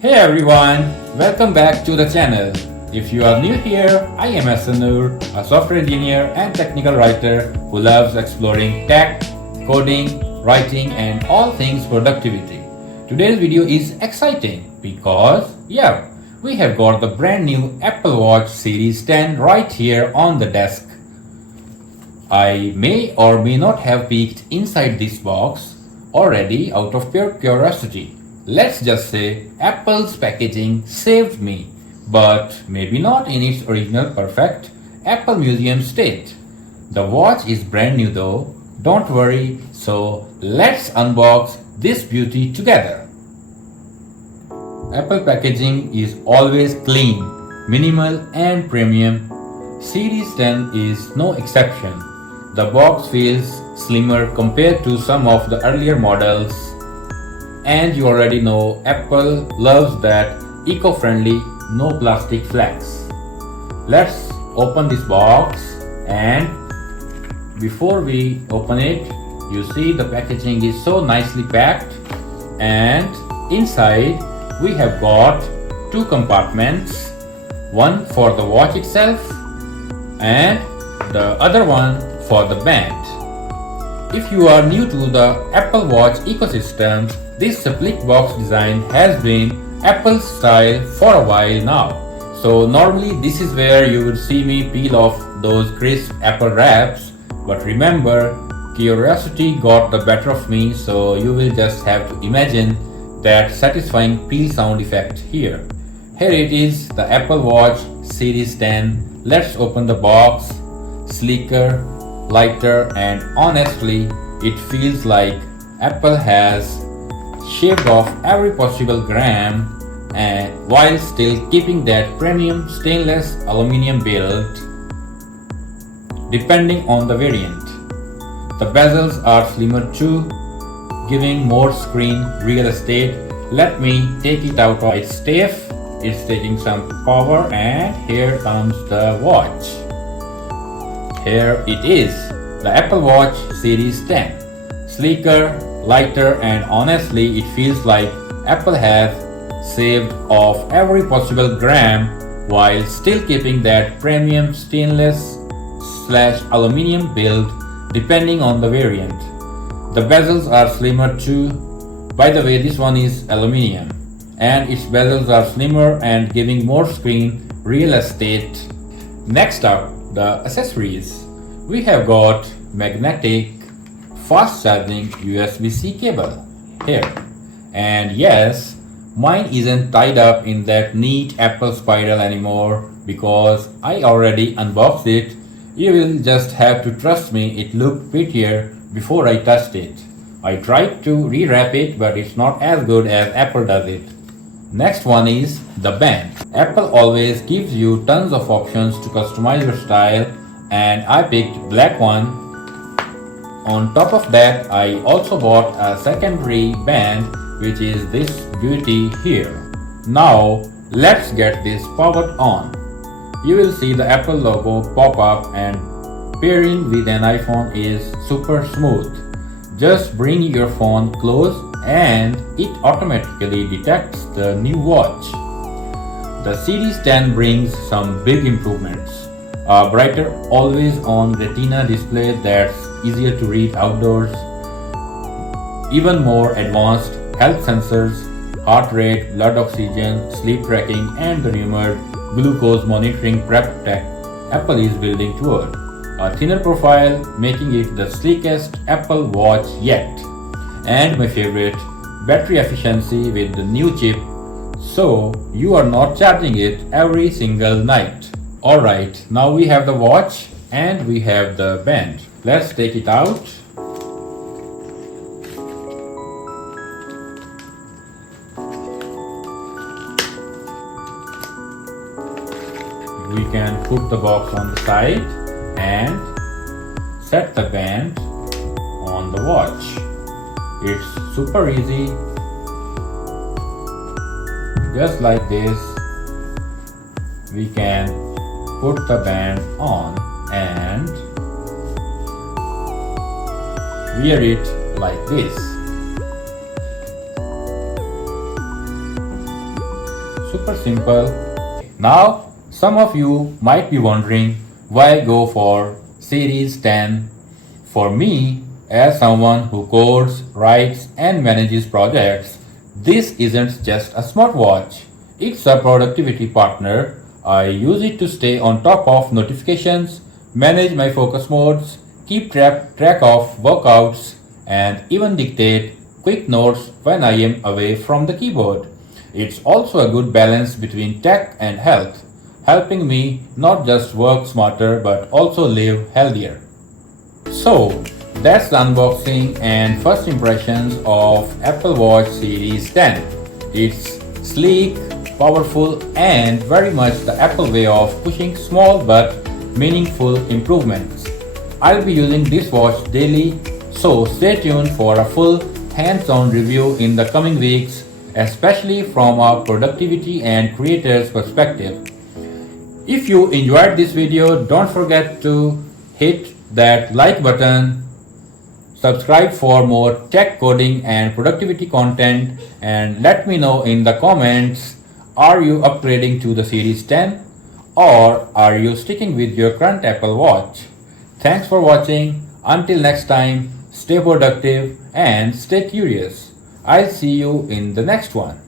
Hey everyone, welcome back to the channel. If you are new here, I am Ahsan, a software engineer and technical writer who loves exploring tech, coding, writing and all things productivity. Today's video is exciting because, we have got the brand new Apple Watch Series 10 right here on the desk. I may or may not have peeked inside this box already out of pure curiosity. Let's just say Apple's packaging saved me, but maybe not in its original perfect Apple Museum state. The watch is brand new though, don't worry, so let's unbox this beauty together. Apple packaging is always clean, minimal and premium. Series 10 is no exception. The box feels slimmer compared to some of the earlier models. And you already know Apple loves that eco-friendly, no plastic flags. Let's open this box, and before we open it, you see the packaging is so nicely packed, and inside we have got two compartments, one for the watch itself and the other one for the band. If you are new to the Apple Watch ecosystem, this split box design has been Apple's style for a while now. So normally this is where you would see me peel off those crisp Apple wraps, but remember, curiosity got the better of me, so you will just have to imagine that satisfying peel sound effect here. Here it is, the Apple Watch Series 10. Let's open the box. Sleeker, lighter, and honestly, it feels like Apple has shaved off every possible gram and while still keeping that premium stainless aluminum build depending on the variant. The bezels are slimmer too, giving more screen real estate. Let me take it out of its stiff. It's taking some power, and here comes the watch. Here it is, the Apple Watch Series 10. Sleeker, lighter, and honestly it feels like Apple has saved off every possible gram while still keeping that premium stainless/aluminum build depending on the variant. The bezels are slimmer too. By the way, this one is aluminum and its bezels are slimmer and giving more screen real estate. Next up, the accessories. We have got magnetic fast charging USB-C cable here, and yes, mine isn't tied up in that neat Apple spiral anymore because I already unboxed it. You will just have to trust me, it looked prettier before I touched it. I tried to rewrap it, but it's not as good as Apple does it. Next one is the band. Apple always gives you tons of options to customize your style, and I picked black one. On top of that, I also bought a secondary band, which is this beauty here. Now let's get this powered on. You will see the Apple logo pop up, and pairing with an iPhone is super smooth. Just bring your phone close and it automatically detects the new watch. The Series 10 brings some big improvements. A brighter always-on retina display that's easier to read outdoors. Even more advanced health sensors, heart rate, blood oxygen, sleep tracking, and the rumored glucose monitoring prep tech Apple is building toward. A thinner profile, making it the sleekest Apple Watch yet. And my favorite, battery efficiency with the new chip, so you are not charging it every single night. Alright, now we have the watch and we have the band. Let's take it out. We can put the box on the side and set the band on the watch. It's super easy. Just like this, we can put the band on and wear it like this. Super simple. Now, some of you might be wondering why go for Series 10. For me, as someone who codes, writes, and manages projects, this isn't just a smartwatch. It's a productivity partner. I use it to stay on top of notifications, manage my focus modes, keep track of workouts, and even dictate quick notes when I am away from the keyboard. It's also a good balance between tech and health, helping me not just work smarter but also live healthier. So, that's the unboxing and first impressions of Apple Watch Series 10. It's sleek, powerful, and very much the Apple way of pushing small but meaningful improvements. I'll be using this watch daily, so stay tuned for a full hands-on review in the coming weeks, especially from a productivity and creators perspective. If you enjoyed this video, don't forget to hit that like button, subscribe for more tech coding and productivity content, and let me know in the comments, are you upgrading to the Series 10 or are you sticking with your current Apple Watch? Thanks for watching. Until next time, stay productive and stay curious. I'll see you in the next one.